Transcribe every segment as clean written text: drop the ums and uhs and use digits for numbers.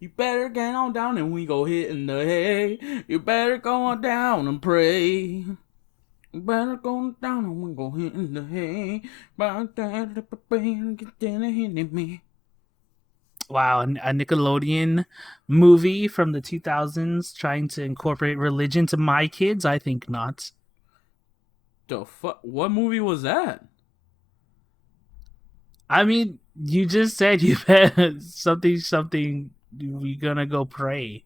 You better get on down and we go hitting the hay. You better go on down and pray. You better go on down and we go hitting the hay. Me. Wow, a Nickelodeon movie from the 2000s trying to incorporate religion to my kids? I think not. The fuck? What movie was that? I mean, you just said you had something. You're gonna go pray.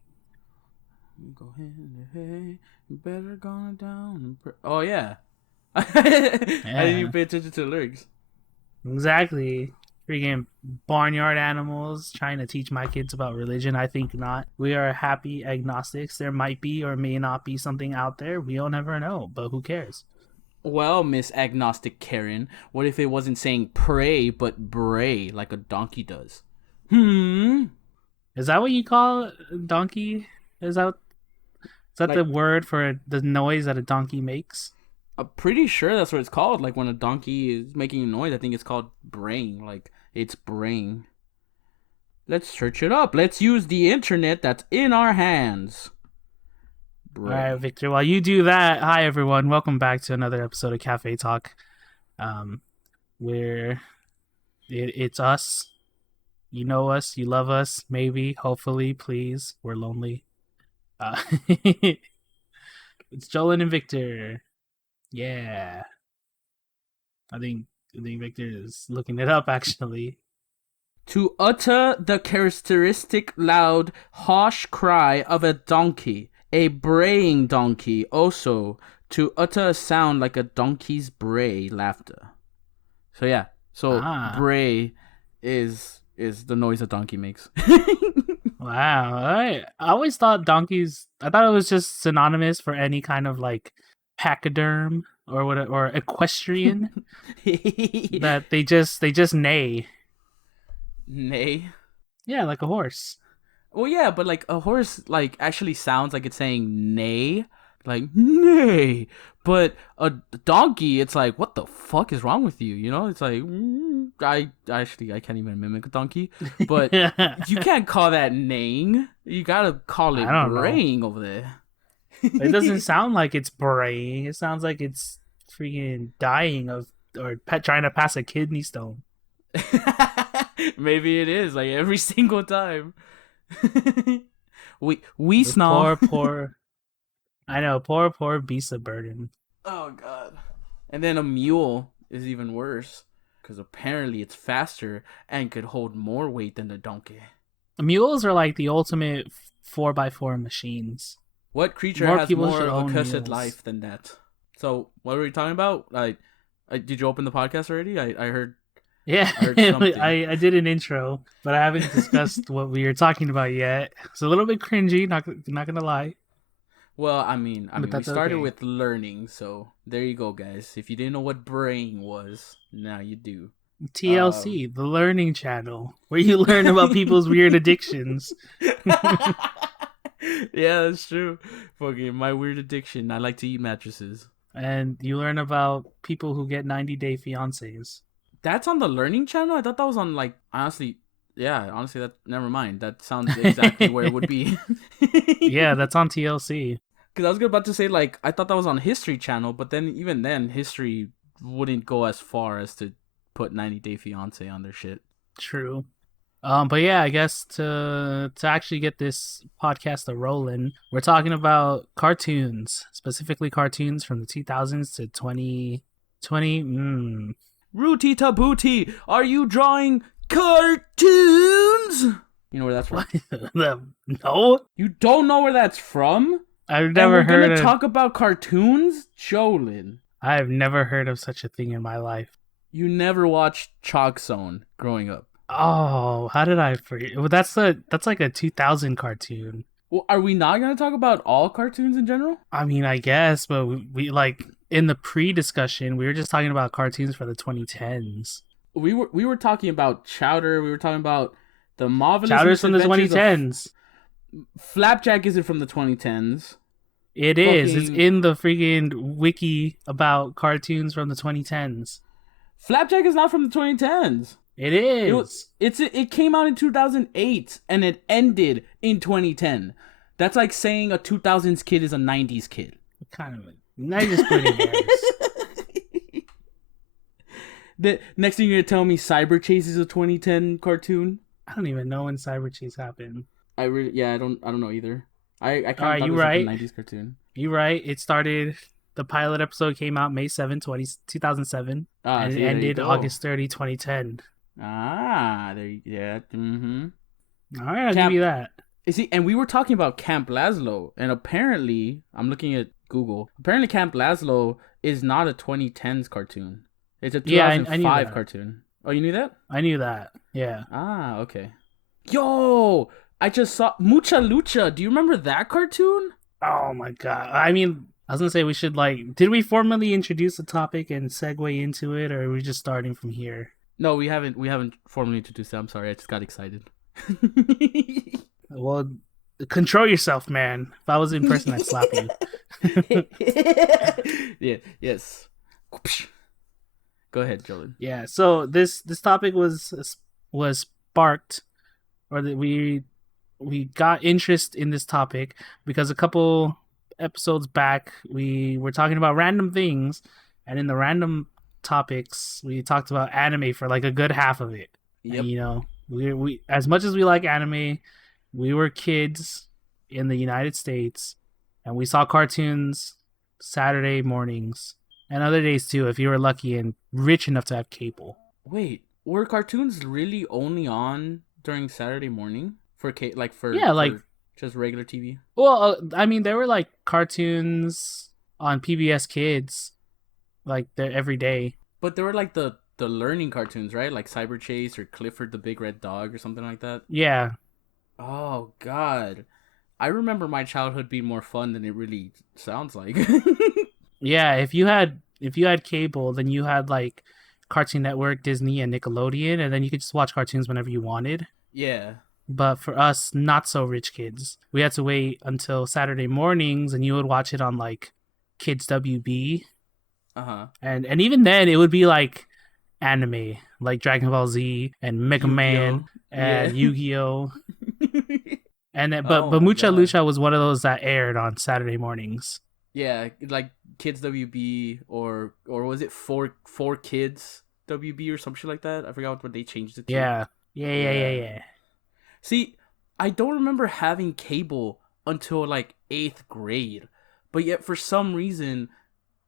You go hitting the hay. You better go on down and pray. Oh yeah. I didn't even Yeah, pay attention to the lyrics. exactly. Freaking barnyard animals trying to teach my kids about religion. I think not. We are happy agnostics. There might be or may not be something out there. We'll never know, but who cares? Well, Miss Agnostic Karen, what if it wasn't saying pray but bray like a donkey does? Is that what you call a donkey? Is that Like, the word for the noise that a donkey makes? I'm pretty sure that's what it's called. Like when a donkey is making a noise, I think it's called braying. Like it's braying. Let's search it up. Let's use the internet that's in our hands. All right, Victor. While you do that, hi everyone. Welcome back to another episode of Cafe Talk, where it's us. You know us. You love us. Maybe, hopefully, please. We're lonely. It's Jolin and Victor. Yeah, I think Victor is looking it up actually. To utter the characteristic loud, harsh cry of a donkey, a braying donkey, also to utter a sound like a donkey's bray laughter. So yeah, so Ah, bray is the noise a donkey makes. wow. I always thought donkeys. I thought it was just synonymous for any kind of like pachyderm or what or equestrian that they just neigh. Nay. Yeah, like a horse. Well, yeah, but like a horse, like actually sounds like it's saying neigh, like neigh. But a donkey, it's like, what the fuck is wrong with you? You know, it's like I can't even mimic a donkey, but you I can't call that neighing. You gotta call it don't know. braying over there. It doesn't sound like it's braying. It sounds like it's freaking dying of or trying to pass a kidney stone. Maybe it is like every single time. we The snaw. poor. I know, poor beast of burden. Oh god. And then a mule is even worse because apparently it's faster and could hold more weight than the donkey. Mules are like the ultimate 4x4 machines. What creature More has people more should own accursed mules. life than that? So what were we talking about? Did you open the podcast already? I heard Yeah, I heard something. I did an intro, but I haven't discussed what we are talking about yet. It's a little bit cringy, not gonna lie, Well, I mean, but we that's started okay. with learning, so there you go, guys. If you didn't know what braying was, now you do. Um, TLC, the learning channel, where you learn about people's weird addictions. yeah, that's true. Fucking my weird addiction. I like to eat mattresses. And you learn about people who get 90-day fiancés. That's on the learning channel. I thought that was on like honestly. Yeah, honestly, that never mind. That sounds exactly where it would be. Yeah, that's on TLC. Because I was about to say like I thought that was on History Channel, but then even then, History wouldn't go as far as to put 90 Day Fiance on their shit. True. But yeah, I guess to actually get this podcast a rolling, we're talking about cartoons, specifically cartoons from the 2000s to 2020. Rooty Tabooty, are you drawing cartoons? You know where that's from? No, You don't know where that's from? I've And never we're heard gonna of. talk about cartoons? Jolin, I've never heard of such a thing in my life. you never watched Chalk Zone growing up. Oh, how did I forget? Well, that's like a 2000 cartoon. Well, are we not gonna talk about all cartoons in general? I mean, I guess, but we like in the pre-discussion, we were just talking about cartoons for the 2010s. We were talking about Chowder. We were talking about the marvelous Chowder's from the misadventures of 2010s. Flapjack. Isn't from the 2010s? It is. It's Fucking in the freaking wiki about cartoons from the 2010s. Flapjack is not from the 2010s. It It is. it came out in 2008 and it ended in 2010. That's like saying a 2000s kid is a 90s kid. Kind of. Now you're splitting hairs. The next thing you're gonna tell me, Cyber Chase is a 2010 cartoon? I don't even know when Cyber Chase happened. I don't know either. I All kind of right, thought it you was like a right. 90s cartoon. You right. It started. The pilot episode came out May 7th, 2007, Ah, and it see, there you ended go. August 30, 2010. Ah, there you yeah. Mm-hmm. All right, I'll give Camp you that. You see, and we were talking about Camp Lazlo, and apparently, I'm looking at Google. Apparently, Camp Lazlo is not a 2010s cartoon. It's a Yeah, I knew 2005 that. cartoon. Oh, you knew that? I knew that. Yeah. Ah, okay. Yo, I just saw Mucha Lucha. Do you remember that cartoon? Oh my god. I mean, I was gonna say we should like. Did we formally introduce the topic and segue into it, or are we just starting from here? No, we haven't. We haven't formally introduced it. I'm sorry. I just got excited. Well, control yourself, man. If I was in person, I'd slap you. Yeah. Yes. Go ahead, Jordan. Yeah. So this topic was sparked, or that we got interest in this topic because a couple episodes back we were talking about random things, and in the random topics we talked about anime for like a good half of it. Yep. And, you know, we as much as we like anime, we were kids in the United States, and we saw cartoons Saturday mornings and other days too if you were lucky and rich enough to have cable. Wait, were cartoons really only on during Saturday morning for like Yeah, like, for just regular TV? well, I mean, there were like cartoons on PBS Kids, like they're every day. But there were like the learning cartoons, right? Like Cyber Chase or Clifford the Big Red Dog or something like that. Yeah, Oh God, I remember my childhood being more fun than it really sounds like. yeah. If you had cable, then you had like Cartoon Network, Disney, and Nickelodeon, and then you could just watch cartoons whenever you wanted. Yeah. But for us, not so rich kids, we had to wait until Saturday mornings, and you would watch it on like Kids WB, Uh huh. and even then, it would be like anime, like Dragon Ball Z and Mega Man Yu-Gi-Oh. Yeah. and Yu-Gi-Oh. And then, Oh but my Mucha God. Lucha was one of those that aired on Saturday mornings. Yeah, like Kids WB or was it four Kids WB or some shit like that? I forgot what they changed it to. Yeah, yeah, yeah, yeah, Yeah. yeah. See, I don't remember having cable until like 8th grade. But yet for some reason,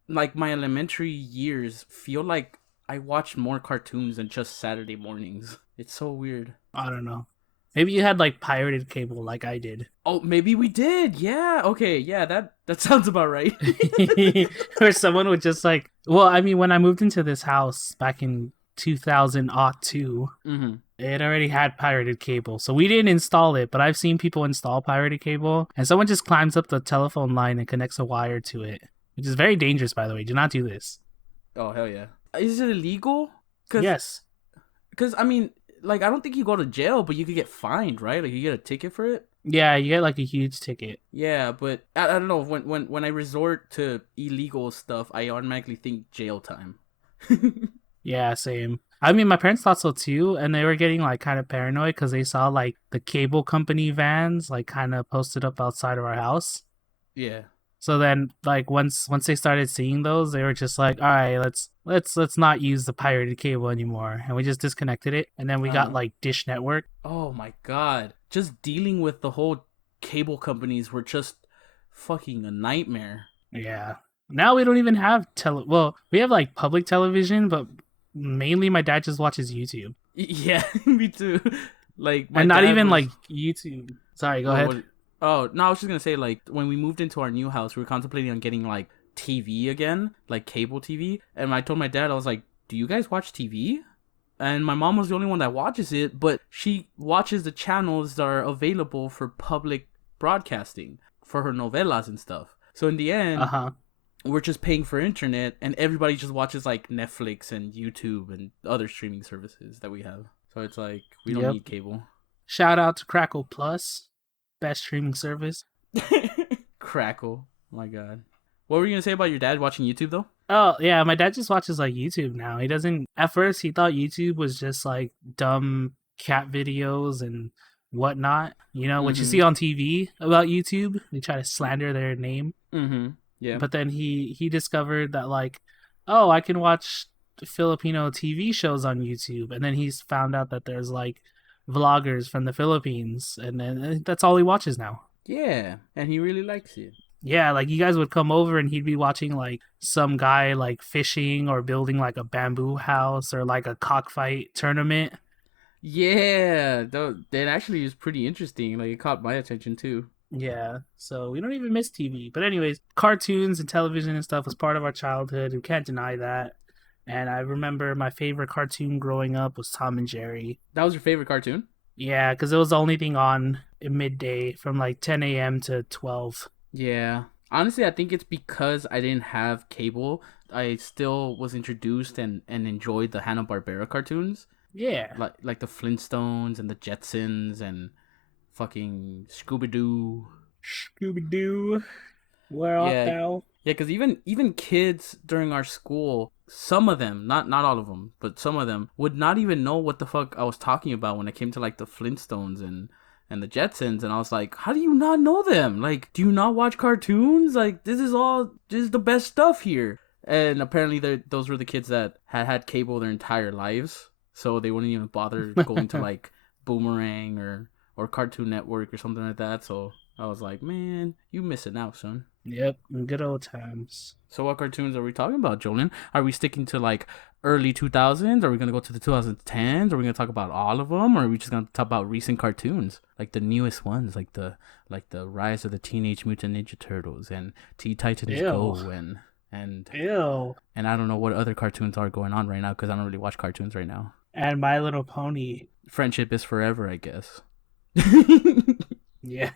like my elementary years feel like I watched more cartoons than just Saturday mornings. It's so weird. I don't know. Maybe you had like pirated cable like I did. Oh, maybe we did. Yeah. Okay. Yeah, that sounds about right. Or someone would just like, well, I mean, when I moved into this house back in 2002, Mhm. it already had pirated cable. So we didn't install it, but I've seen people install pirated cable, and someone just climbs up the telephone line and connects a wire to it, which is very dangerous, by the way. Do not do this. Oh, hell yeah. Is it illegal? Yes. Cuz I mean, like I don't think you go to jail, but you could get fined, right? Like you get a ticket for it. Yeah, you get like a huge ticket. Yeah, but I don't know. When I resort to illegal stuff, I automatically think jail time. Yeah, same. I mean, my parents thought so too, and they were getting like kind of paranoid because they saw like the cable company vans like kind of posted up outside of our house. Yeah. So then, like once they started seeing those, they were just like, "All right, let's not use the pirated cable anymore," and we just disconnected it. And then we got like Dish Network. Oh my God. Just dealing with the whole cable companies were just fucking a nightmare. Yeah. Now we don't even have Well, we have like public television, but mainly my dad just watches YouTube, Yeah, me too. Like my and not dad even was- like YouTube. Sorry, go Oh, ahead. what- Oh, no, I was just gonna say, like, when we moved into our new house, we were contemplating on getting, like, TV again, like, cable TV, and I told my dad, I was like, do you guys watch TV? And my mom was the only one that watches it, but she watches the channels that are available for public broadcasting, for her novelas and stuff. So in the end, we're just paying for internet, and everybody just watches, like, Netflix and YouTube and other streaming services that we have. So it's like, we don't need cable. Shout out to Crackle Plus, best streaming service. Crackle. Oh my God. What were you gonna say about your dad watching YouTube though? Oh yeah, my dad just watches like YouTube now. He doesn't. At first, he thought YouTube was just like dumb cat videos and whatnot. You know what you Mm-hmm. see on TV about YouTube? They try to slander their name. Mm-hmm. Yeah. But then he discovered that like, oh, I can watch Filipino TV shows on YouTube, and then he's found out that there's like vloggers from the Philippines, and then that's all he watches now. Yeah. And he really likes it. Yeah, like you guys would come over and he'd be watching like some guy like fishing or building like a bamboo house or like a cockfight tournament. Yeah. Though that actually is pretty interesting. Like it caught my attention too. Yeah, so we don't even miss TV. But anyways, cartoons and television and stuff was part of our childhood. We can't deny that. And I remember my favorite cartoon growing up was Tom and Jerry. That was your favorite cartoon? Yeah, because it was the only thing on at midday from like 10 a.m. to 12. Yeah. Honestly, I think it's because I didn't have cable. I still was introduced and enjoyed the Hanna-Barbera cartoons. Yeah. Like the Flintstones and the Jetsons and fucking Scooby Doo. Scooby Doo, where art Yeah, thou? yeah. Because even kids during our school, some of them, not all of them, but some of them would not even know what the fuck I was talking about when it came to like the Flintstones and the Jetsons, and I was like, how do you not know them? Like, do you not watch cartoons? Like, this is the best stuff here. And apparently, those were the kids that had cable their entire lives, so they wouldn't even bother going to like Boomerang or Cartoon Network or something like that. So I was like, man, you missing out, son. Yep, good old times. So what cartoons are we talking about, Jolene? Are we sticking to like early 2000s? Are we going to go to the 2010s? Are we going to talk about all of them? Or are we just going to talk about recent cartoons? Like the newest ones, like the Rise of the Teenage Mutant Ninja Turtles and Teen Titans Ew. Go and Ew. and I don't know what other cartoons are going on right now because I don't really watch cartoons right now. And My Little Pony. Friendship is forever, I guess. Yeah.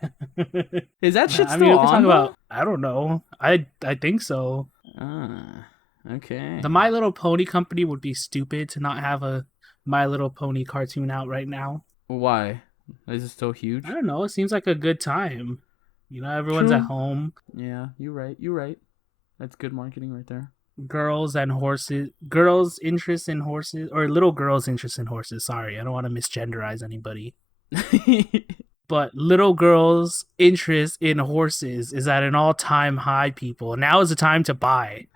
Is that shit I still mean, we can on? talk about. I don't know. I think so. Ah, okay. The My Little Pony company would be stupid to not have a My Little Pony cartoon out right now. Why? Is it still huge? I don't know. It seems like a good time. You know, everyone's True. at home. Yeah, you're right. You're right. That's good marketing right there. Girls and horses. Girls' interest in horses. Or little girls' interest in horses. Sorry, I don't want to misgenderize anybody. But little girls' interest in horses is at an all-time high, people. Now is the time to buy.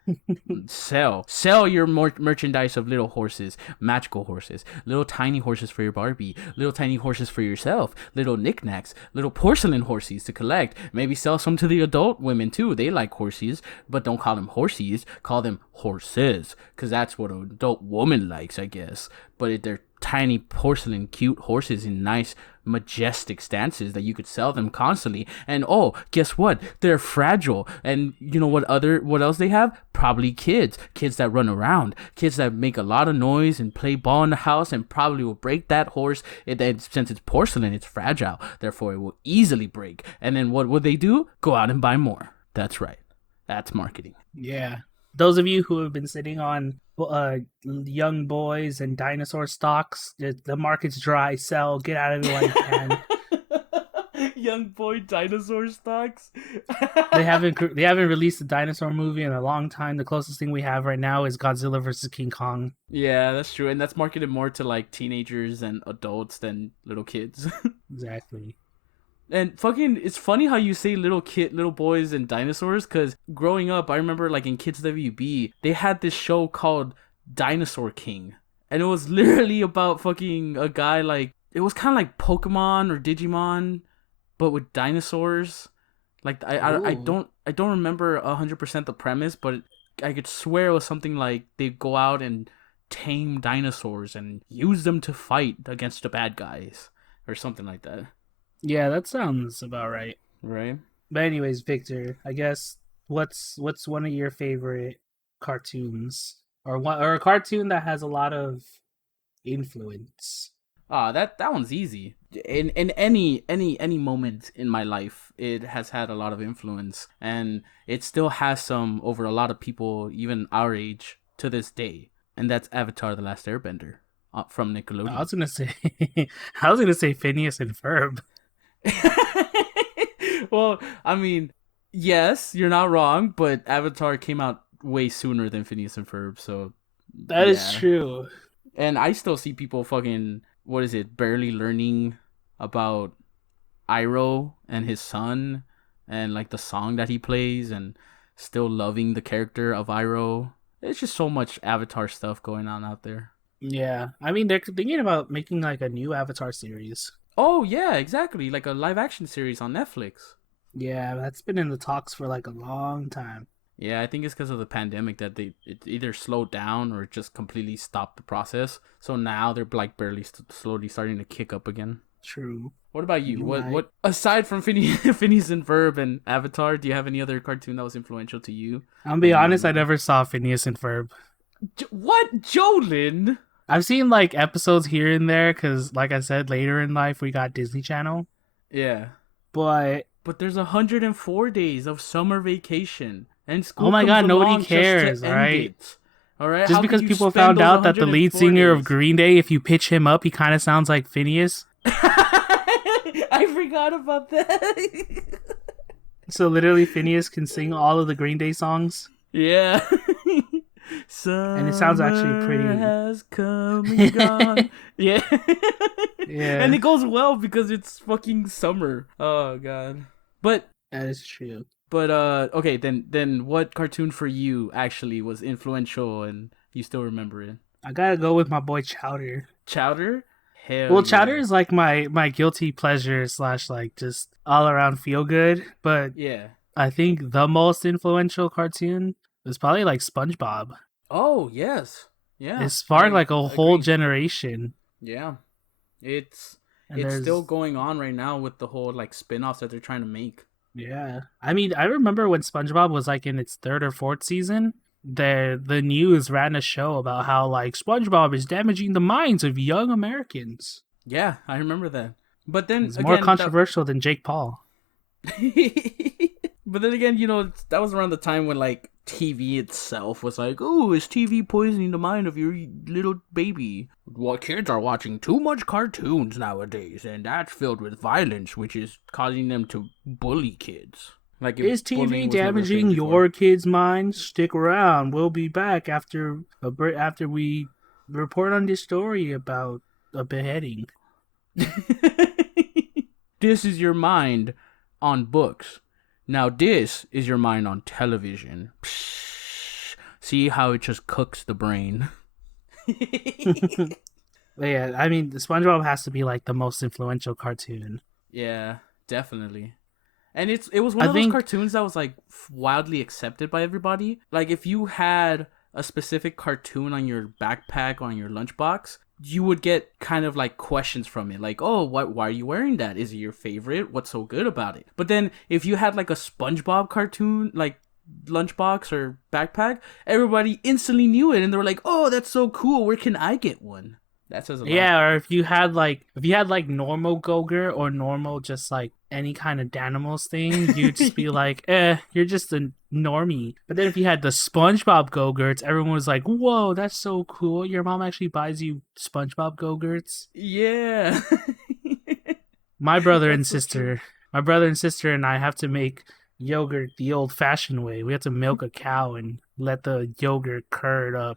Sell your merchandise of little horses, magical horses, little tiny horses for your Barbie, little tiny horses for yourself, little knickknacks, little porcelain horses to collect. Maybe sell some to the adult women too. They like horses, but don't call them horsies. Call them horses, because that's what an adult woman likes, I guess. But they're tiny porcelain cute horses in nice majestic stances that you could sell them constantly. And oh, guess what, they're fragile. And you know what else they have? Probably kids that run around, kids that make a lot of noise and play ball in the house, and probably will break that horse. Since it's porcelain, it's fragile, therefore it will easily break. And then what would they do? Go out and buy more. That's right, that's marketing. Yeah. Those of you who have been sitting on young boys and dinosaur stocks, the market's dry. Sell. Get out of it while you can. Young boy dinosaur stocks. They haven't released a dinosaur movie in a long time. The closest thing we have right now is Godzilla vs. King Kong. Yeah, that's true, and that's marketed more to like teenagers and adults than little kids. Exactly. And fucking, it's funny how you say little boys and dinosaurs, because growing up, I remember like in Kids WB, they had this show called Dinosaur King. And it was literally about fucking a guy like, it was kind of like Pokemon or Digimon, but with dinosaurs. Like, I don't remember 100% the premise, but I could swear it was something like they go out and tame dinosaurs and use them to fight against the bad guys or something like that. Yeah, that sounds about right. Right. But anyways, Victor, I guess what's one of your favorite cartoons, or a cartoon that has a lot of influence? That one's easy. In any moment in my life, it has had a lot of influence, and it still has some over a lot of people, even our age, to this day. And that's Avatar: The Last Airbender from Nickelodeon. I was gonna say Phineas and Ferb. Well, I mean, yes, you're not wrong, but Avatar came out way sooner than Phineas and Ferb. So That is yeah, true. and I still see people fucking what is it, barely learning about Iroh and his son, and like the song that he plays, and still loving the character of Iroh. It's just so much Avatar stuff going on out there. Yeah, I mean they're thinking about making like a new Avatar series. Oh yeah, exactly, like a live action series on Netflix. Yeah, that's been in the talks for like a long time. Yeah, I think it's because of the pandemic that it either slowed down or just completely stopped the process. So now they're like barely slowly starting to kick up again. True. What about you? You What aside from Phineas, Phineas and Ferb and Avatar, do you have any other cartoon that was influential to you I'll that be you honest, I remember? never saw Phineas and Ferb. What, Jolin? I've seen like episodes here and there because, like I said, later in life we got Disney Channel. Yeah, But but there's 104 days of summer vacation, and oh school my comes god, nobody along just to cares, all end right? it. All right, Just how could because you people spend found those out that the lead 104 singer of days? Green Day, if you pitch him up, he kind of sounds like Phineas. I forgot about that. So literally, Phineas can sing all of the Green Day songs, Yeah. and it sounds actually Summer pretty. has come and gone. Yeah. And Yeah, it goes well because it's fucking summer. Oh god. But that is true. okay, then what cartoon for you actually was influential and you still remember it? I gotta go with my boy Chowder. Chowder? Hell Well, Chowder yeah. is like my guilty pleasure slash like just all around feel good, but Yeah. I think the most influential cartoon was probably like SpongeBob. Oh, yes. It Yeah. sparked I like a whole agree. generation, Yeah. It's and it's still there's going on right now with the whole like spin-offs that they're trying to make. yeah. I mean, I remember when SpongeBob was like in its third or fourth season. The news ran a show about how like SpongeBob is damaging the minds of young Americans. Yeah, I remember that. But then It's more again, that controversial than Jake Paul. but then again, that was around the time when like TV itself was like, "Oh, is TV poisoning the mind of your little baby?" Well, kids are watching too much cartoons nowadays, and that's filled with violence, which is causing them to bully kids. Like if Is TV bullying was never a thing damaging before. your kids' minds? Stick around. We'll be back after after we report on this story about a beheading. This is your mind on books. Now this is your mind on television. Psh, see how it just cooks the brain. But yeah, I mean, SpongeBob has to be like the most influential cartoon. Yeah, definitely. And it was one I of those think, cartoons that was like wildly accepted by everybody. Like if you had a specific cartoon on your backpack or on your lunchbox, you would get kind of like questions from it, like, "Oh, why are you wearing that? Is it your favorite? What's so good about it?" But then if you had like a SpongeBob cartoon, like lunchbox or backpack, everybody instantly knew it, and they were like, "Oh, that's so cool. Where can I get one?" That says a lot. yeah, or if you had like normal Gogurt or normal just like any kind of Danimals thing, you'd just be like, you're just a normie. But then if you had the SpongeBob Gogurts, everyone was like, whoa, that's so cool. Your mom actually buys you SpongeBob Gogurts. Yeah. My brother and That's so true. sister, my brother and sister and I have to make yogurt the old-fashioned way. We have to milk a cow and let the yogurt curd up.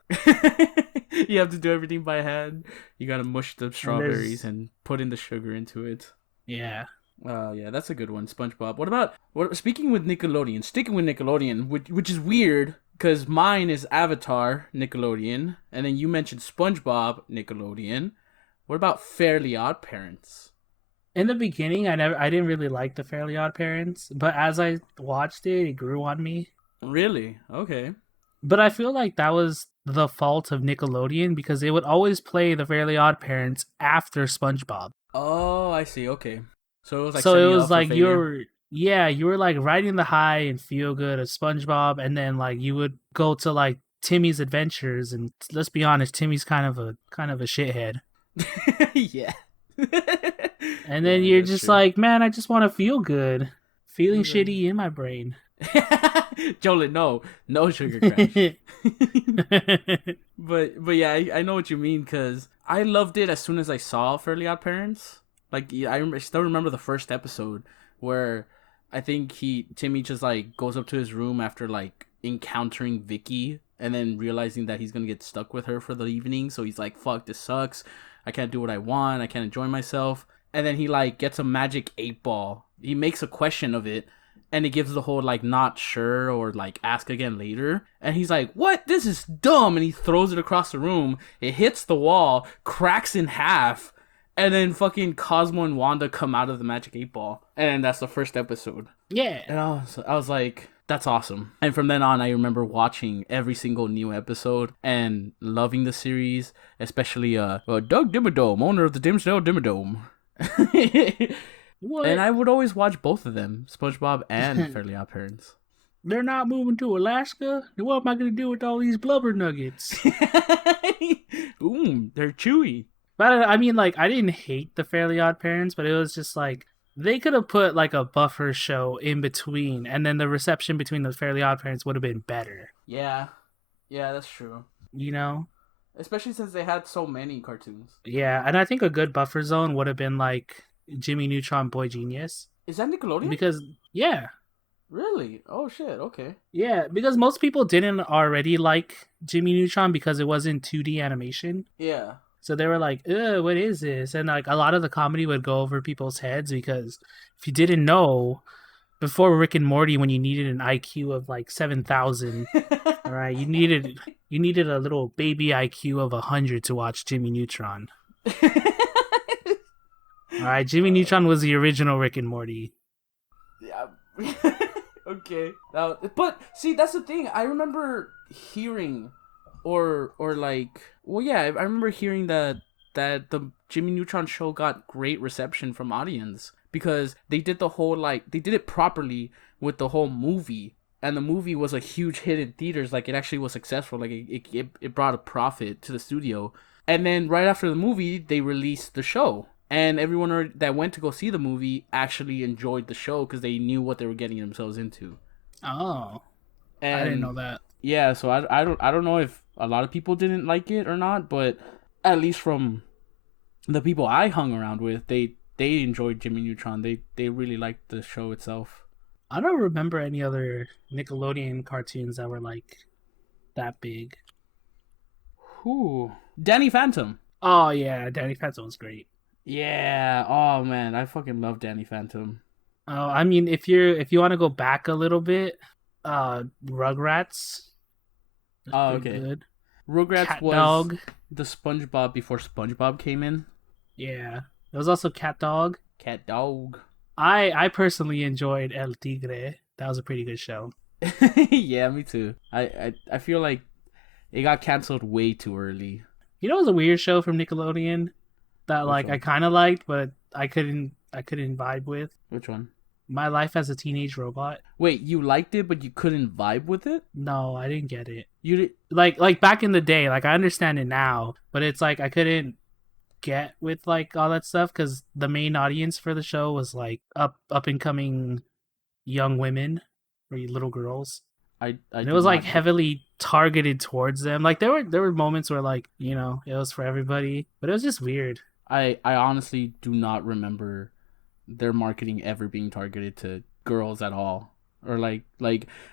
You have to do everything by hand. You gotta mush the And strawberries there's and put in the sugar into it. yeah. Yeah, that's a good one, SpongeBob. What about speaking with Nickelodeon? Sticking with Nickelodeon, which is weird because mine is Avatar Nickelodeon, and then you mentioned SpongeBob Nickelodeon. What about Fairly Odd Parents? In the beginning, I didn't really like the Fairly Odd Parents, but as I watched it, it grew on me. Really? Okay. But I feel like that was the fault of Nickelodeon because they would always play the Fairly Odd Parents after SpongeBob. Oh, I see. Okay. So it was like So setting it you was up for like failure. you were like riding the high and feel good of SpongeBob, and then like you would go to like Timmy's Adventures, and let's be honest, Timmy's kind of a shithead. Yeah. And then Yeah, you're that's just true. like, man, I just want to feel good, feeling He's like, shitty in my brain. Jolin, no, no sugar crash. But yeah, I know what you mean because I loved it as soon as I saw Fairly Odd Parents. Like yeah, I still remember the first episode where I think Timmy just like goes up to his room after like encountering Vicky and then realizing that he's gonna get stuck with her for the evening. So he's like, "Fuck, this sucks. I can't do what I want. I can't enjoy myself." And then he like gets a magic 8 ball. He makes a question of it, and it gives the whole like not sure or like ask again later. And he's like, "What? This is dumb!" And he throws it across the room. It hits the wall, cracks in half, and then fucking Cosmo and Wanda come out of the magic 8 ball. And that's the first episode. Yeah. And I was like, that's awesome. And from then on, I remember watching every single new episode and loving the series, especially Doug Dimmadome, owner of the Dimsdale Dimmadome. What? And I would always watch both of them, SpongeBob and Fairly Odd Parents. They're not moving to Alaska? Then what am I going to do with all these blubber nuggets? Ooh, they're chewy. But I mean, like, I didn't hate the Fairly Odd Parents, but it was just like, they could have put like a buffer show in between, and then the reception between the Fairly Odd Parents would have been better. Yeah, that's true. You know? Especially since they had so many cartoons. Yeah, and I think a good buffer zone would have been like Jimmy Neutron Boy Genius. Is that Nickelodeon? Because, yeah. Really? Oh shit, okay. Yeah, because most people didn't already like Jimmy Neutron because it wasn't 2D animation. Yeah. So they were like, ugh, what is this? And like a lot of the comedy would go over people's heads because if you didn't know, before Rick and Morty, when you needed an IQ of like 7,000, all right, you needed a little baby IQ of 100 to watch Jimmy Neutron. All right, Jimmy Neutron was the original Rick and Morty. Yeah. Okay. Now, but see, that's the thing. I remember hearing, or like, well, yeah, I remember hearing that the Jimmy Neutron show got great reception from audience because they did the whole like they did it properly with the whole movie, and the movie was a huge hit in theaters. Like it actually was successful. Like it brought a profit to the studio, and then right after the movie, they released the show. And everyone that went to go see the movie actually enjoyed the show because they knew what they were getting themselves into. Oh, and, I didn't know that. Yeah, so I don't know if a lot of people didn't like it or not, but at least from the people I hung around with, they enjoyed Jimmy Neutron. They really liked the show itself. I don't remember any other Nickelodeon cartoons that were like that big. Who? Danny Phantom. Oh yeah, Danny Phantom was great. Yeah. Oh man, I fucking love Danny Phantom. Oh, I mean, if you want to go back a little bit, Rugrats. Oh, okay. Good. Rugrats Cat was Dog. The SpongeBob before SpongeBob came in. Yeah, there was also Cat Dog. Cat Dog. I personally enjoyed El Tigre. That was a pretty good show. Yeah, me too. I feel like it got canceled way too early. You know, it was a weird show from Nickelodeon that like I kind of liked, but I couldn't vibe with. Which one? My Life as a Teenage Robot. Wait, you liked it, but you couldn't vibe with it? No, I didn't get it. You did... like back in the day. Like I understand it now, but it's like I couldn't get with like all that stuff because the main audience for the show was like up and coming young women or little girls. And it was like heavily targeted towards them. Like there were moments where like, you know, it was for everybody, but it was just weird. I honestly do not remember their marketing ever being targeted to girls at all, or like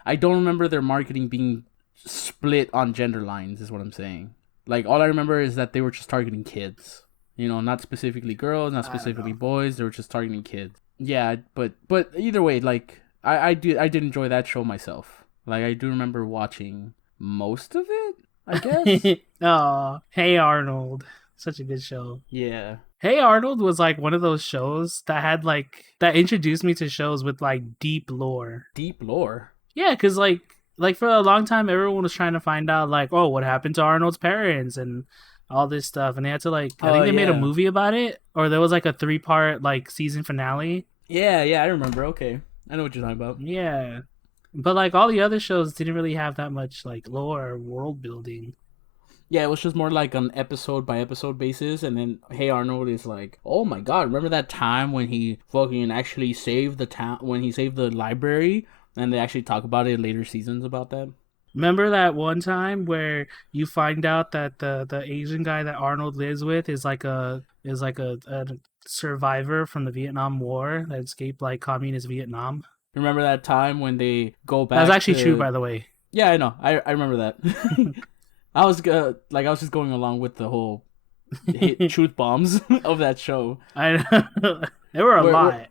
I don't remember their marketing being split on gender lines is what I'm saying. Like all I remember is that they were just targeting kids, you know, not specifically girls, not specifically boys. They were just targeting kids. Yeah, but either way, like I did enjoy that show myself. Like I do remember watching most of it, I guess. Oh, Hey Arnold. Such a good show. Yeah. Hey Arnold was like one of those shows that had like that introduced me to shows with like deep lore. Deep lore? Yeah, because like for a long time everyone was trying to find out like, oh, what happened to Arnold's parents and all this stuff, and they had to like I think they made a movie about it, or there was like a 3-part like season finale. Yeah, I remember. Okay, I know what you're talking about. Yeah, but like all the other shows didn't really have that much like lore or world building. Yeah, it was just more like an episode by episode basis, and then Hey Arnold is like, oh my god, remember that time when he fucking actually saved the town, when he saved the library, and they actually talk about it in later seasons about that. Remember that one time where you find out that the Asian guy that Arnold lives with is like a survivor from the Vietnam War that escaped like communist Vietnam? Remember that time when they go back? That's actually true, by the way. Yeah, I know. I remember that. I was like I was just going along with the whole hit truth bombs of that show. I there were a Where lot.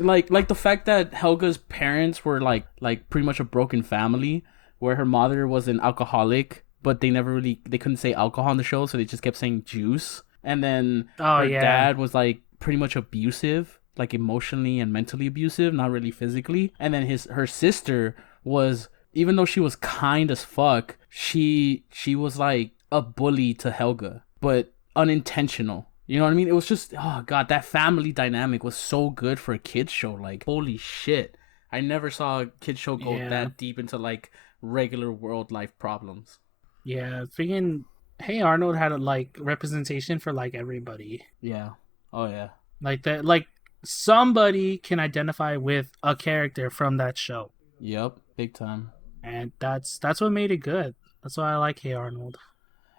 like the fact that Helga's parents were like pretty much a broken family, where her mother was an alcoholic, but they couldn't say alcohol on the show, so they just kept saying juice. And then Oh her yeah, dad was like pretty much abusive, like emotionally and mentally abusive, not really physically. And then her sister was, even though she was kind as fuck, she was like a bully to Helga, but unintentional. You know what I mean? It was just, oh god, that family dynamic was so good for a kids show. Like, holy shit. I never saw a kids show go yeah, that deep into like regular world life problems. yeah. Freaking Hey Arnold had a like representation for like everybody. Yeah. Oh yeah. Like that, like somebody can identify with a character from that show, Yep. Big time. and that's what made it good. That's why I like Hey Arnold.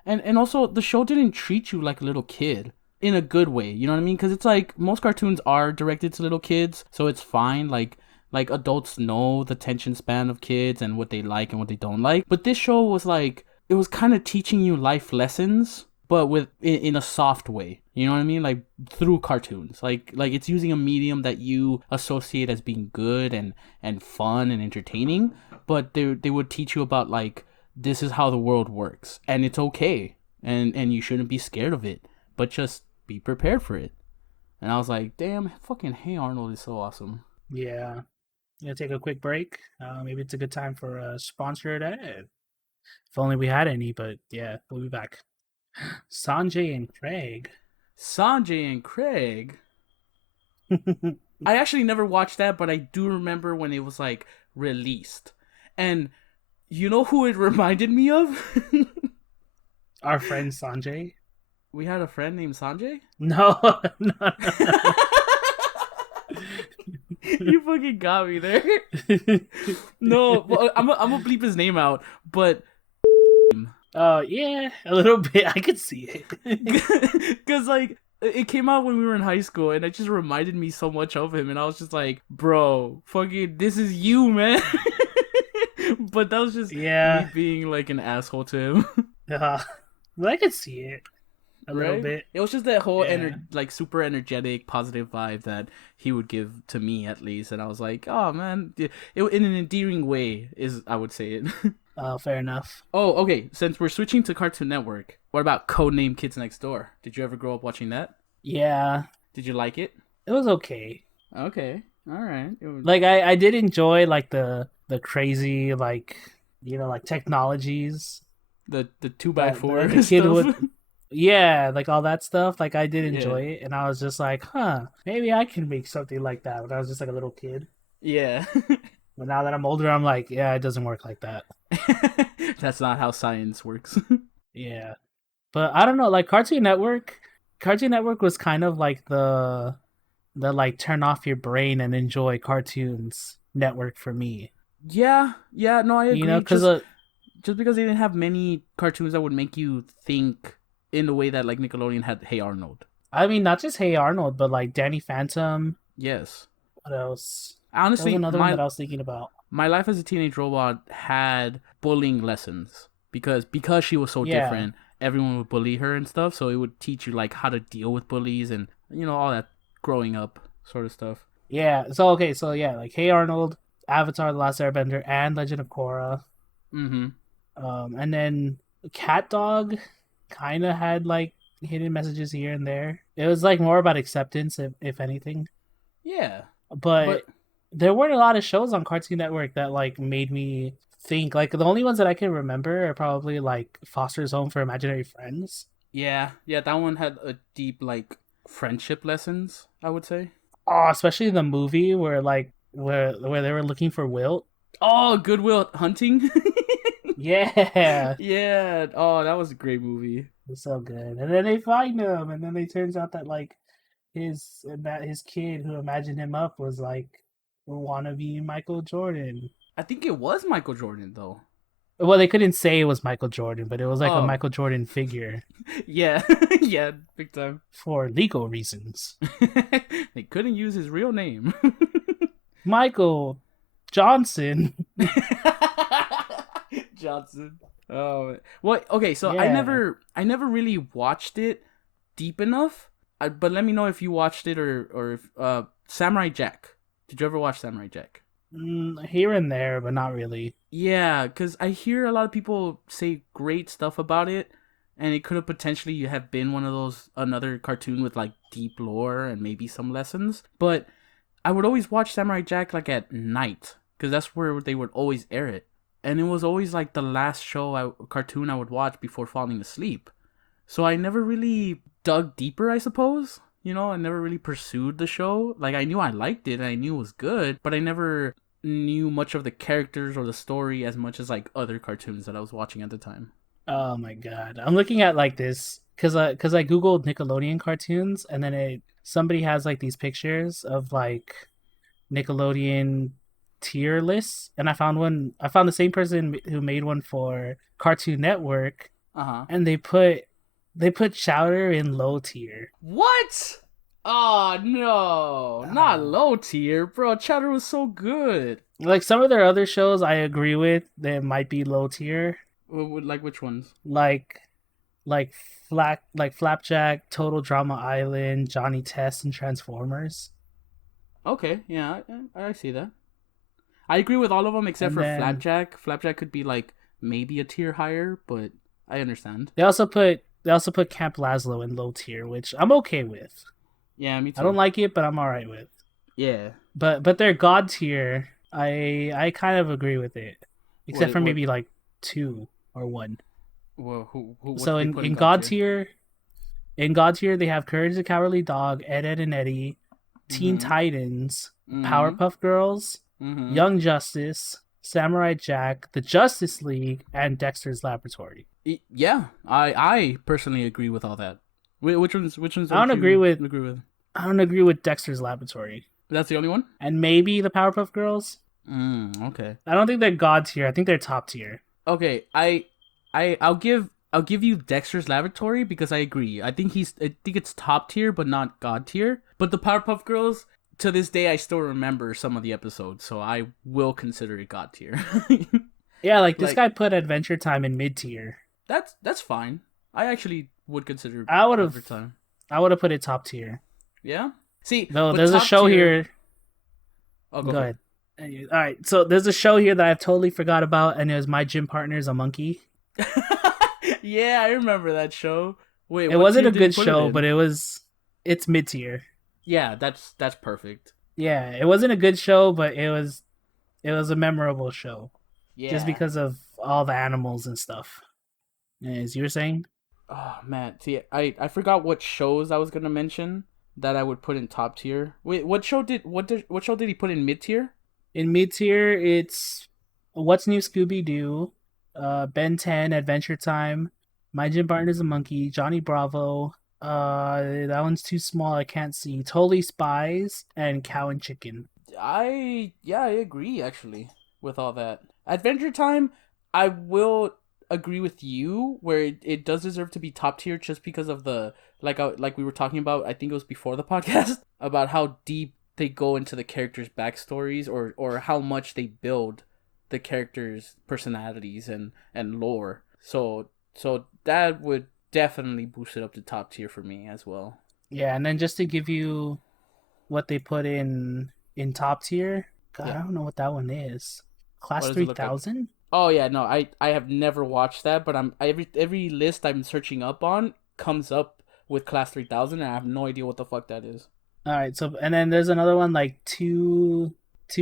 And also the show didn't treat you like a little kid in a good way. You know what I mean? Because it's like most cartoons are directed to little kids, so it's fine. Like adults know the attention span of kids and what they like and what they don't like. But this show was like, it was kind of teaching you life lessons, but in a soft way. You know what I mean? Like through cartoons. Like it's using a medium that you associate as being good and fun and entertaining, but they would teach you about like, this is how the world works and it's okay, and you shouldn't be scared of it, but just be prepared for it. And I was like, damn, fucking Hey Arnold is so awesome. Yeah, gonna take a quick break. Maybe it's a good time for a sponsored ad. If only we had any, but yeah, we'll be back. Sanjay and Craig. Sanjay and Craig. I actually never watched that, but I do remember when it was like released. And you know who it reminded me of? Our friend Sanjay. We had a friend named Sanjay. No, no, You fucking got me there. No, well, I'm gonna bleep his name out, but Oh yeah, a little bit. I could see it. because like it came out when we were in high school, and it just reminded me so much of him, and I was just like, bro, fucking, this is you, man. But that was just me Yeah, being like an asshole to him. but I could see it a little Right? bit. It was just that whole Yeah. like super energetic, positive vibe that he would give to me at least, and I was like, oh man, in an endearing way is I would say it. Fair enough. Oh, okay. Since we're switching to Cartoon Network, what about Codename Kids Next Door? Did you ever grow up watching that? Yeah, Did you like it? it was okay. Okay, all right. It was... Like I did enjoy like the crazy like like technologies the two by that four the kid stuff. would. Yeah, like all that stuff. Like I did Yeah, enjoy it, and I was just like, huh, maybe I can make something like that when I was just like a little kid. yeah. But now that I'm older, I'm like, yeah, it doesn't work like that. That's not how science works. Yeah. But I don't know, like Cartoon Network was kind of like the like turn off your brain and enjoy cartoons network for me. Yeah, yeah. No, I You know, agree. because Just because they didn't have many cartoons that would make you think in the way that like Nickelodeon had Hey Arnold. I mean, not just Hey Arnold, but like Danny Phantom. Yes. What else? That was Honestly, another one that I was thinking about. my life as a teenage robot had bullying lessons because she was so Yeah, different. Everyone would bully her and stuff, so it would teach you like how to deal with bullies and all that growing up sort of stuff. yeah. So okay, so yeah, like Hey Arnold, Avatar: The Last Airbender, and Legend of Korra. Mm-hmm. And then Cat Dog kind of had like hidden messages here and there. It was like more about acceptance, if anything. Yeah, But but there weren't a lot of shows on Cartoon Network that like made me think. Like the only ones that I can remember are probably like Foster's Home for Imaginary Friends. yeah, that one had a deep like friendship lessons, I would say. Oh, especially the movie where like where they were looking for Wilt. Oh, Goodwill Hunting. Yeah, Yeah. Oh, that was a great movie. it's so good. And then they find him, and then it turns out that like his kid who imagined him up was like wannabe Michael Jordan. I think it was Michael Jordan though. Well, they couldn't say it was Michael Jordan, but it was like a Oh, Michael Jordan figure yeah, yeah, big time. for legal reasons. They couldn't use his real name. Michael Johnson. Johnson. Oh, well, okay. So Yeah. I never really watched it deep enough. But let me know if you watched it or if Samurai Jack. Did you ever watch Samurai Jack? Here and there, but not really. Yeah, because I hear a lot of people say great stuff about it, and it could have potentially have been one of those another cartoon with like deep lore and maybe some lessons. But I would always watch Samurai Jack like at night because that's where they would always air it, and it was always like the last cartoon I would watch before falling asleep. So I never really dug deeper, I suppose. You know, I never really pursued the show. Like I knew I liked it and I knew it was good, but I never knew much of the characters or the story as much as like other cartoons that I was watching at the time. Oh my god, I'm looking at like this because I googled Nickelodeon cartoons, and then somebody has like these pictures of like Nickelodeon tier lists, and I found one. I found the same person who made one for Cartoon Network, Uh-huh. and they put Chowder in low tier. What? Oh no, not Uh, low tier, bro. Chowder was so good. like some of their other shows, I agree with. They might be low tier, Like which ones? like like Flapjack, Total Drama Island, Johnny Test, and Transformers. Okay, yeah, I see that. I agree with all of them except And for then Flapjack. Flapjack could be like maybe a tier higher, but I understand. they also put Camp Lazlo in low tier, which I'm okay with. Yeah, me I don't too. like it, but I'm alright with. Yeah. But their God tier, I kind of agree with it, except for What? maybe like two or one. Well, who? What So did they in put in in God God tier? tier, they have Courage the Cowardly Dog, Ed, Ed and Eddie, Teen Mm-hmm. Titans, Mm-hmm. Powerpuff Girls, Mm-hmm. Young Justice, Samurai Jack, the Justice League, and Dexter's Laboratory. Yeah, I personally agree with all that. Which ones I don't don't agree you with agree with? I don't agree with Dexter's Laboratory. That's the only one. And maybe the Powerpuff Girls. Okay. I don't think they're God tier. I think they're top tier. Okay. I'll give you Dexter's Laboratory because I agree. I think it's top tier but not god tier. But the Powerpuff Girls, to this day I still remember some of the episodes, so I will consider it god tier. Yeah, like this Like guy put Adventure Time in mid tier. that's fine. I actually would consider I would have Overtime. I would have put it top tier. Yeah. See, No, but there's a top show tier. here. Oh, go Go for it. ahead. All right, so there's a show here that I've totally forgot about, and it was My Gym Partner's a Monkey. Yeah, I remember that show. Wait, It what wasn't tier a did he good put it show, in? but it's mid tier. Yeah, that's perfect. Yeah, it wasn't a good show, but it was a memorable show just Yeah. because of all the animals and stuff. As you were saying, Oh man, see, I forgot what shows I was gonna mention that I would put in top tier. Wait, what show did he put in mid tier? in mid tier, it's What's New Scooby Doo, Ben 10, Adventure Time, My Gym Partner's a Monkey, Johnny Bravo. That one's too small. I can't see. Totally Spies and Cow and Chicken. I agree actually with all that. Adventure Time, I will agree with you where it does deserve to be top tier just because of the like we were talking about. I think it was before the podcast about how deep they go into the characters' backstories or how much they build the characters' personalities and lore. So that would definitely boost it up to top tier for me as well. Yeah, and then just to give you what they put in top tier. God, Yeah. I don't know what that one is. What Class does it look like? 3000? Oh yeah, no, I have never watched that, but every list I'm searching up on comes up with Class 3000, and I have no idea what the fuck that is. All right, so and then there's another one like two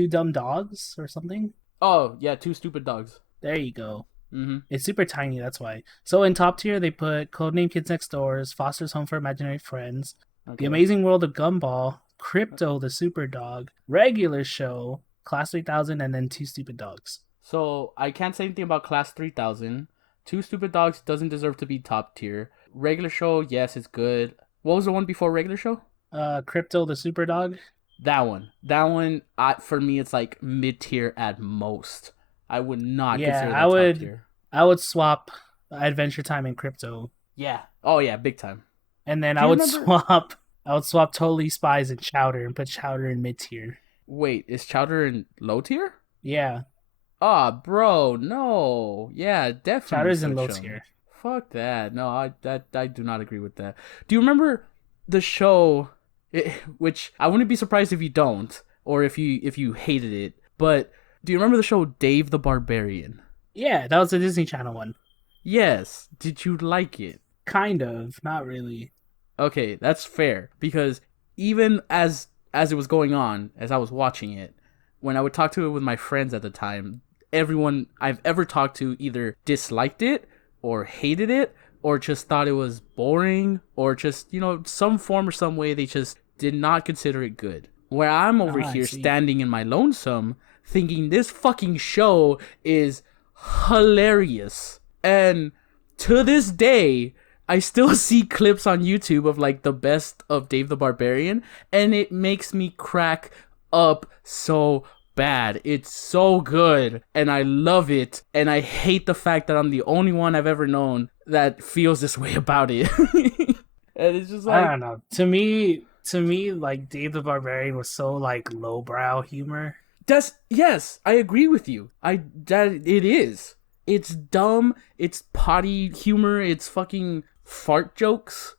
dumb dogs or something. Oh yeah, two stupid dogs. There you go. Mm-hmm. It's super tiny, that's why. So in top tier, they put Codename Kids Next Doors, Foster's Home for Imaginary Friends, The Okay. Amazing World of Gumball, Crypto the Super Dog, Regular Show, Class 3000, and then Two Stupid Dogs. So I can't say anything about Class 3000. Two stupid dogs doesn't deserve to be top tier. Regular show, yes, it's good. What was the one before regular show? Crypto the Super Dog. That one, for me, it's like mid tier at most. I would not Yeah, consider I that top would tier. I would swap Adventure Time and Crypto, Yeah. Oh yeah, big time. and then Do I you would remember? swap Totally Spies and Chowder and put Chowder in mid tier. Wait, is Chowder in low tier? Yeah, Ah, bro, no. Yeah, definitely Chowder's in switch low them. tier. Fuck that. No, I do not agree with that. Do you remember the show, which I wouldn't be surprised if you don't, or if you hated it, but do you remember the show Dave the Barbarian? Yeah, that was a Disney Channel one. Yes. Did you like it? Kind of, not really. Okay, that's fair because even as it was going on, as I was watching it, when I would talk to it with my friends at the time, everyone I've ever talked to either disliked it or hated it or just thought it was boring or just, some form or some way they just did not consider it good. Where I'm over I here see. standing in my lonesome thinking this fucking show is hilarious. And to this day, I still see clips on YouTube of like the best of Dave the Barbarian, and it makes me crack up so bad. It's so good, and I love it, and I hate the fact that I'm the only one I've ever known that feels this way about it. And it's just I like don't know. To me, like Dave the Barbarian was so like lowbrow humor. that's yes, I agree with you. I that it is. It's dumb. It's potty humor. It's fucking fart jokes,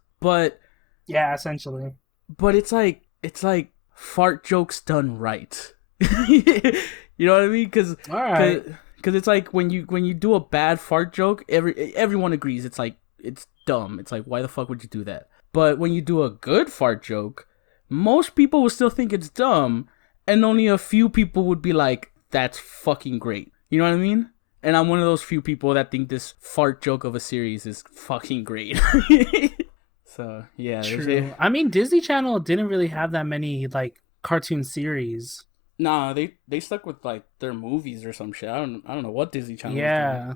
Yeah, essentially. but it's like fart jokes done right. You know what I mean? Because All right. it's like when you do a bad fart joke, everyone agrees it's like it's dumb. It's like why the fuck would you do that? But when you do a good fart joke, most people will still think it's dumb, and only a few people would be like, "That's fucking great." You know what I mean? And I'm one of those few people that think this fart joke of a series is fucking great. So yeah, True. I mean, Disney Channel didn't really have that many like cartoon series. nah, they stuck with like their movies or some shit. I don't know what Disney Channel was doing. Yeah.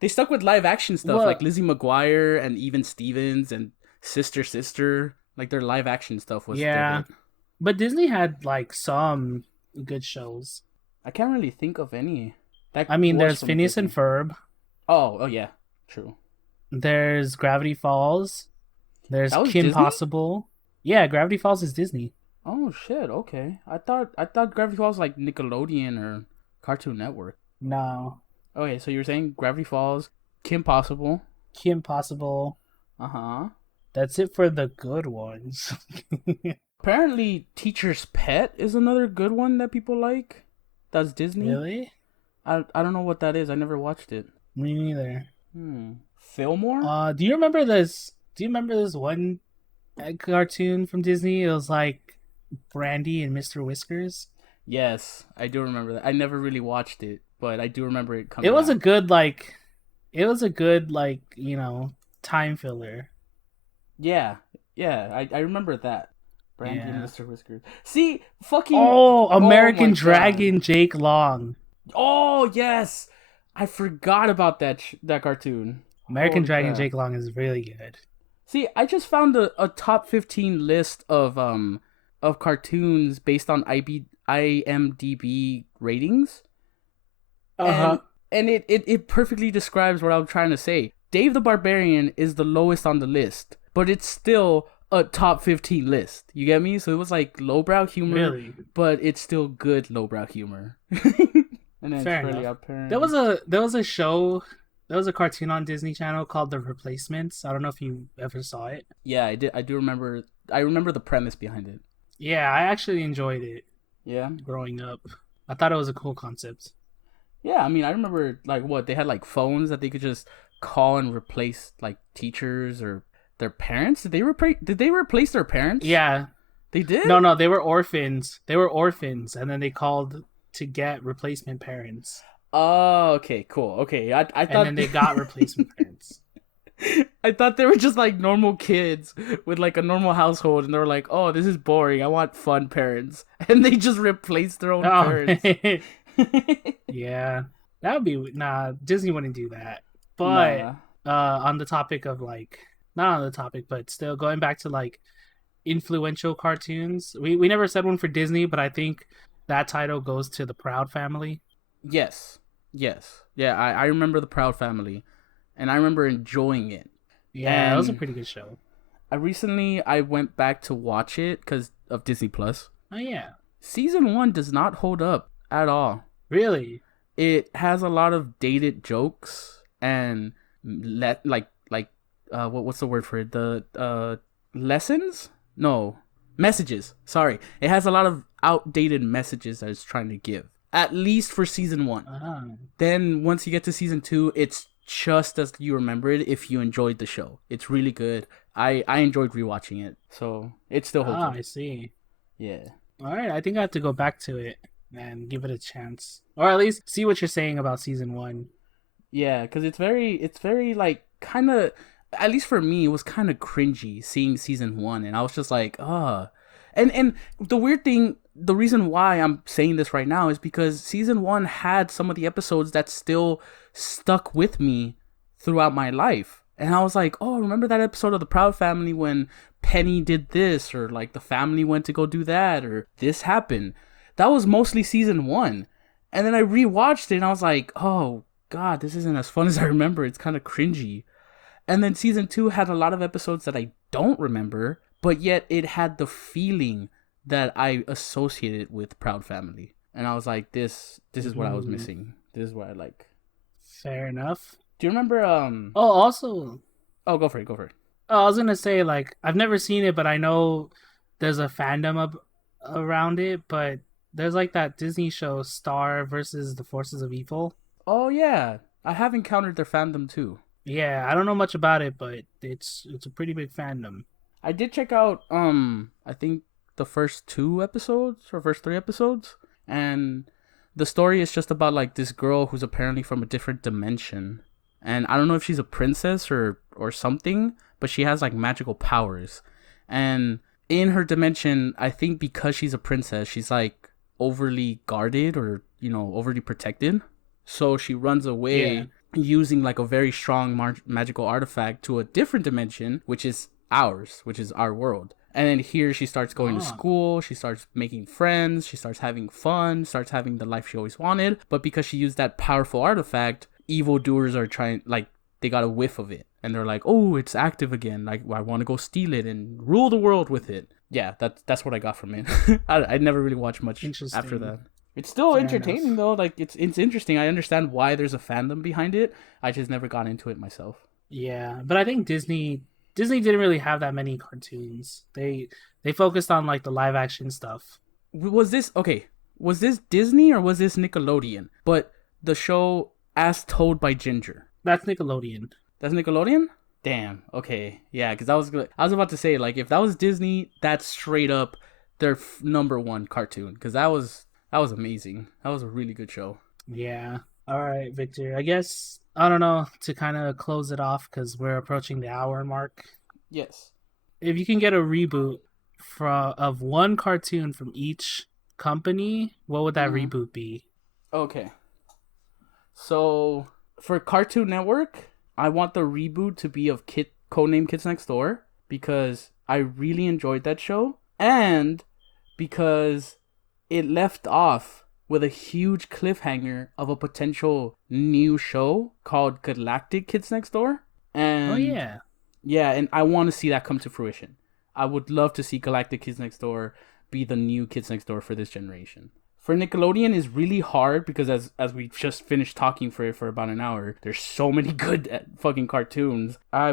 They stuck with live action stuff like What? Lizzie McGuire and Even Stevens and Sister Sister. Like their live action stuff was the Yeah. hit. But Disney had like some good shows. I can't really think of any. That I mean, was there's from Phineas and Disney. Ferb. Oh yeah, true. There's Gravity Falls. There's That was Kim Disney? Possible. Yeah, Gravity Falls is Disney. Oh shit, okay. I thought Gravity Falls was like Nickelodeon or Cartoon Network. No. Okay, so you were saying Gravity Falls, Kim Possible. Kim Possible. Uh-huh. That's it for the good ones. Apparently Teacher's Pet is another good one that people like. That's Disney. Really? I don't know what that is. I never watched it. Me neither. Fillmore? Do you remember this? Do you remember this one cartoon from Disney? It was like Brandy and Mr. Whiskers. Yes, I do remember that. I never really watched it, but I do remember it coming It was out. a good like. It was a good like time filler. Yeah, I remember that. Brandy and Yeah. Mr. Whiskers. See, fucking. Oh, Oh my American God. Dragon Jake Long. Oh yes, I forgot about that cartoon. American Holy Dragon crap. Jake Long is really good. See, I just found a top 15 list of cartoons based on IMDb ratings, Uh-huh. and it perfectly describes what I'm trying to say. Dave the Barbarian is the lowest on the list, but it's still a top 15 list. You get me? So it was like lowbrow humor, Really? but it's still good lowbrow humor. And then Fair Fairly enough. Odd Parents. There was a show, there was a cartoon on Disney Channel called The Replacements. I don't know if you ever saw it. Yeah, I do remember. I remember the premise behind it. Yeah, I actually enjoyed it Yeah. growing up. I thought it was a cool concept. Yeah, I mean, I remember like what they had like phones that they could just call and replace like teachers or their parents. Did they replace their parents? Yeah. They did. No, they were orphans. They were orphans, and then they called to get replacement parents. Oh, okay, cool. Okay, I And thought then they got replacement parents. I thought they were just like normal kids with like a normal household, and they were like, "Oh, this is boring. I want fun parents," and they just replaced their own Oh, parents. yeah. That would be Disney wouldn't do that. But Nah. on the topic of like not on the topic, but still going back to like influential cartoons. We never said one for Disney, but I think that title goes to the Proud Family. Yes. Yeah, I remember the Proud Family, and I remember enjoying it. Yeah, it was a And pretty good show. I went back to watch it because of Disney Plus. Oh yeah. Season 1 does not hold up at all. Really? it has a lot of dated jokes and what's the word for it? The lessons? No, messages. Sorry, it has a lot of outdated messages that it's trying to give. At least for season 1. Oh. Then once you get to season 2, it's just as you remember it if you enjoyed the show. It's really good. I enjoyed rewatching it, so it still holds up. I see. Yeah. All right, I think I have to go back to it and give it a chance, or at least see what you're saying about season 1. Yeah, because it's very like kind of, at least for me, it was kind of cringy seeing season 1, and I was just like, and the weird thing, the reason why I'm saying this right now is because season 1 had some of the episodes that still stuck with me throughout my life, and I was like, oh, remember that episode of the Proud Family when Penny did this, or like the family went to go do that, or this happened. That was mostly season 1, and then I rewatched it, and I was like, oh God, this isn't as fun as I remember. It's kind of cringy. And then season 2 had a lot of episodes that I don't remember, but yet it had the feeling that I associated with Proud Family. And I was like, this is what I was missing. This is what I like. Fair enough. Do you remember Oh, also, oh, go for it. oh, I was gonna say, like, I've never seen it, but I know there's a fandom around it. But there's like that Disney show, Star versus the Forces of Evil. Oh yeah, I have encountered their fandom too. Yeah, I don't know much about it, but it's a pretty big fandom. I did check out I think the first 2 episodes or first 3 episodes, and the story is just about like this girl who's apparently from a different dimension, and I don't know if she's a princess or something, but she has like magical powers, and in her dimension, I think because she's a princess, she's like overly guarded or overly protected, so she runs away. Yeah. Using like a very strong magical artifact to a different dimension, which is ours, which is our world. And then here she starts going to school, she starts making friends, she starts having fun, starts having the life she always wanted. But because she used that powerful artifact, evildoers are trying, like, they got a whiff of it. And they're like, oh, it's active again. Like, I want to go steal it and rule the world with it. Yeah, that's what I got from it. I never really watched much after that. It's still entertaining though. Like it's interesting. I understand why there's a fandom behind it. I just never got into it myself. Yeah, but I think Disney didn't really have that many cartoons. They focused on like the live action stuff. Was this Disney or was this Nickelodeon? But the show As Told by Ginger. That's Nickelodeon. That's Nickelodeon? Damn. Okay. Yeah, because I was about to say, like, if that was Disney, that's straight up their number 1 cartoon. Because that was amazing. That was a really good show. Yeah. All right, Victor. I guess, I don't know, to kind of close it off because we're approaching the hour mark. Yes. If you can get a reboot of one cartoon from each company, what would that reboot be? Okay. So for Cartoon Network, I want the reboot to be of Codename Kids Next Door because I really enjoyed that show and because it left off with a huge cliffhanger of a potential new show called Galactic Kids Next Door. And yeah, and I want to see that come to fruition. I would love to see Galactic Kids Next Door be the new Kids Next Door for this generation. For Nickelodeon is really hard because as we just finished talking for about an hour, there's so many good fucking cartoons. I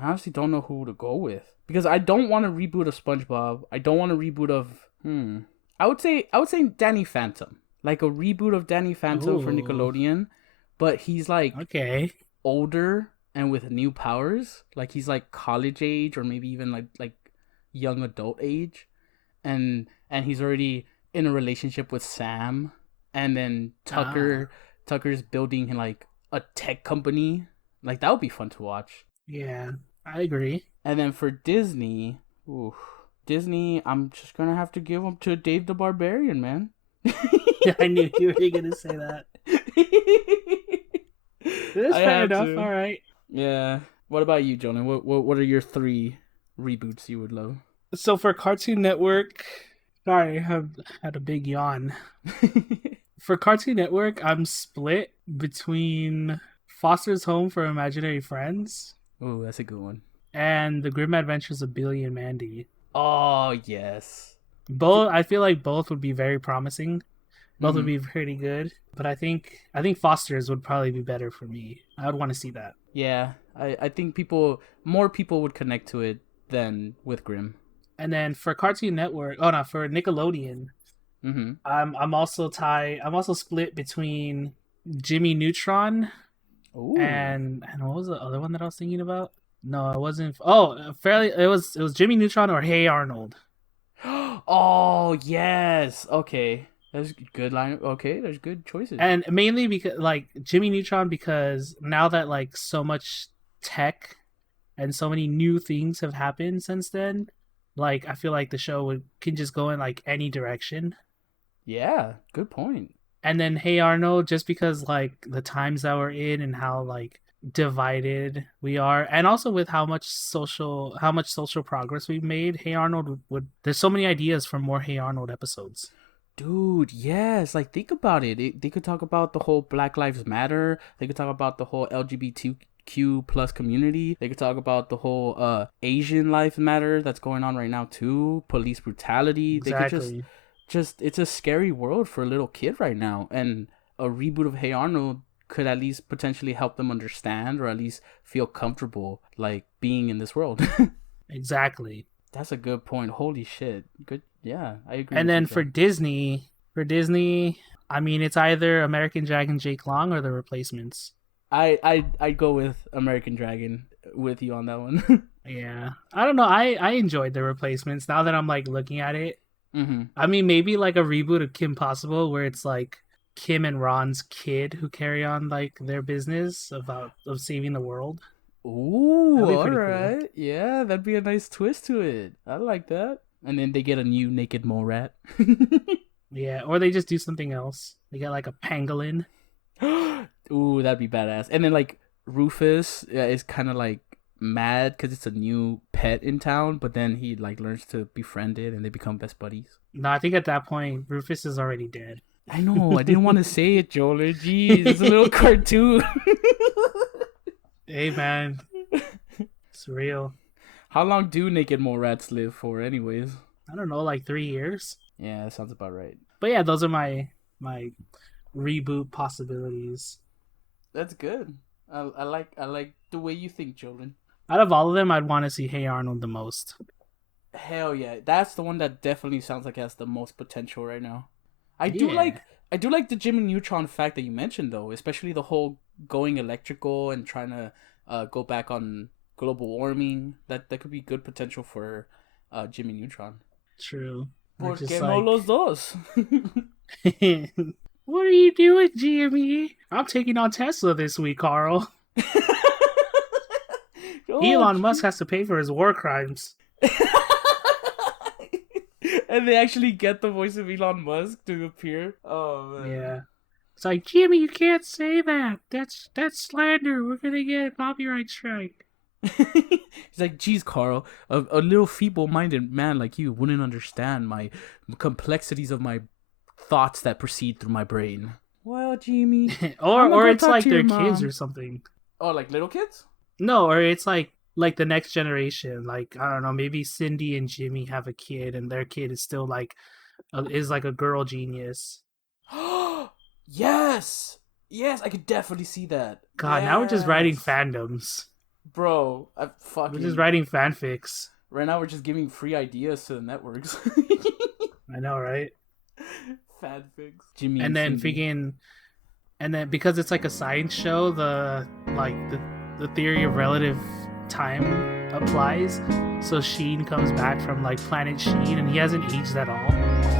honestly don't know who to go with because I don't want a reboot of SpongeBob. I don't want a reboot of I would say Danny Phantom, like a reboot of Danny Phantom for Nickelodeon, but he's like older and with new powers. Like he's like college age or maybe even like young adult age, and he's already in a relationship with Sam, and then Tucker's building like a tech company. Like that would be fun to watch. Yeah, I agree. And then for Disney, I'm just gonna have to give them to Dave the Barbarian, man. I knew you were gonna say that. That's fair enough. All right. Yeah. What about you, Jonah? What are your 3 reboots you would love? So for Cartoon Network, sorry, I had a big yawn. For Cartoon Network, I'm split between Foster's Home for Imaginary Friends. Oh, that's a good one. And The Grim Adventures of Billy and Mandy. Oh, yes. I feel like both would be very promising. Both would be pretty good. But I think Foster's would probably be better for me. I would want to see that. Yeah, I think more people would connect to it than with Grimm. And then for Cartoon Network, for Nickelodeon, I'm also split between Jimmy Neutron. Ooh. And what was the other one that I was thinking about? No, it wasn't. It was Jimmy Neutron or Hey Arnold. Oh yes, okay, that's a good line. Okay, there's good choices. And mainly because like Jimmy Neutron, because now that like so much tech and so many new things have happened since then, like I feel like the show can just go in like any direction. Yeah, good point. And then Hey Arnold, just because like the times that we're in and how like divided we are, and also with how much social progress we've made, Hey Arnold would there's so many ideas for more Hey Arnold episodes. Dude, yes, like think about it. They could talk about the whole Black Lives Matter. They could talk about the whole LGBTQ plus community. They could talk about the whole Asian Lives Matter that's going on right now too. Police brutality. Exactly. They could just it's a scary world for a little kid right now, and a reboot of Hey Arnold could at least potentially help them understand or at least feel comfortable like being in this world. Exactly. That's a good point. Holy shit. Good. Yeah, I agree. And then for Disney, I mean, it's either American Dragon Jake Long or The Replacements. I'd go with American Dragon with you on that one. Yeah. I don't know. I enjoyed The Replacements now that I'm like looking at it. Mm-hmm. I mean, maybe like a reboot of Kim Possible where it's like Kim and Ron's kid who carry on like their business of saving the world. Ooh, all right. Cool. Yeah, that'd be a nice twist to it. I like that. And then they get a new naked mole rat. Yeah, or they just do something else. They get like a pangolin. Ooh, that'd be badass. And then like Rufus is kind of like mad because it's a new pet in town, but then he like learns to befriend it and they become best buddies. No, I think at that point Rufus is already dead. I know. I didn't want to say it, Joel. Jeez, it's a little cartoon. Hey, man. It's real. How long do naked mole rats live for anyways? I don't know, like 3 years. Yeah, that sounds about right. But yeah, those are my reboot possibilities. That's good. I like the way you think, Jordan. Out of all of them, I'd want to see Hey Arnold the most. Hell yeah. That's the one that definitely sounds like it has the most potential right now. I do like the Jimmy Neutron fact that you mentioned though, especially the whole going electrical and trying to go back on global warming. That could be good potential for Jimmy Neutron. True. ¿Por qué no los dos? What are you doing, Jimmy? I'm taking on Tesla this week, Carl. Elon Musk has to pay for his war crimes. And they actually get the voice of Elon Musk to appear. Oh man. Yeah. It's like, Jimmy, you can't say that. That's slander. We're gonna get a copyright strike. He's like, geez, Carl, a little feeble-minded man like you wouldn't understand my complexities of my thoughts that proceed through my brain. Well, Jimmy. or it's like their kids or something. Oh, like little kids? No, or it's like the next generation. Like, I don't know, maybe Cindy and Jimmy have a kid and their kid is still like a girl genius. Yes, I could definitely see that. God, now we're just writing fandoms. Bro, we're just writing fanfics. Right now we're just giving free ideas to the networks. I know, right? Fanfics. Jimmy and then freaking, and then because it's like a science show, the theory of relative time applies. So Sheen comes back from like planet Sheen and he hasn't aged at all.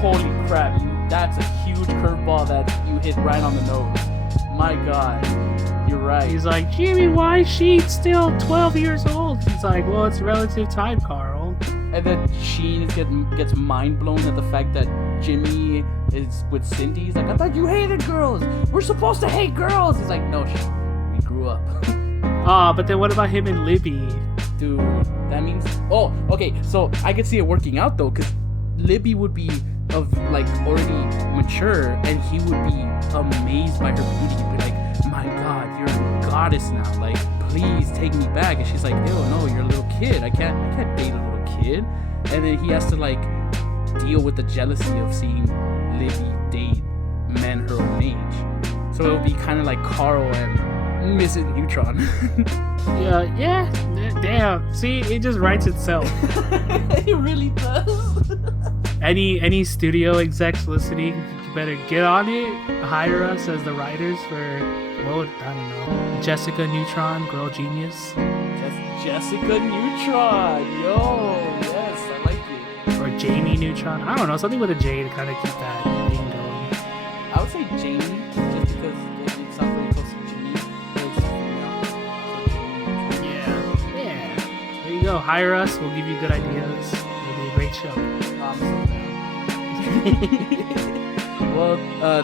Holy crap, that's a huge curveball that you hit right on the nose. My god, you're right. He's like, Jimmy, why is Sheen still 12 years old? He's like, well, it's relative time, Carl. And then Sheen gets mind blown at the fact that Jimmy is with Cindy. He's like, I thought you hated girls. We're supposed to hate girls. He's like, no, we grew up. But then what about him and Libby? Dude, that means... Oh, okay, so I could see it working out, though, because Libby would be of like already mature and he would be amazed by her beauty. He'd be like, my god, you're a goddess now, like please take me back. And she's like, ew, no, you're a little kid, I can't date a little kid. And then he has to like deal with the jealousy of seeing Libby date So it'll be kind of like Carl and Mrs. Neutron. Yeah. Damn. See, it just writes itself. It really does. Any studio execs listening, you better get on it. Hire us as the writers for, well, I don't know, Jessica Neutron, Girl Genius. Jessica Neutron. Yo, yes, I like it. Or Jamie Neutron. I don't know, something with a J to kind of keep that thing going. I would say Jamie, just because it sounds very close to Jimmy. Yeah. There you go. Hire us. We'll give you good ideas. It'll be a great show. Well,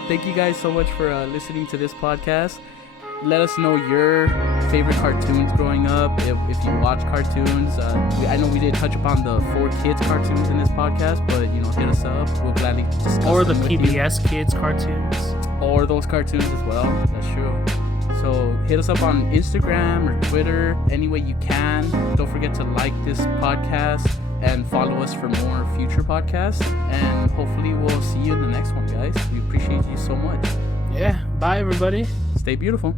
thank you guys so much for listening to this podcast. Let us know your favorite cartoons growing up. If you watch cartoons, I know we did touch upon the 4Kids cartoons in this podcast, but hit us up. We'll gladly discuss or the them with PBS Kids cartoons, or those cartoons as well. That's true. So hit us up on Instagram or Twitter any way you can. Don't forget to like this podcast and follow us for more future podcasts. And hopefully we'll see you in the next one, guys. We appreciate you so much. Yeah. Bye, everybody. Stay beautiful.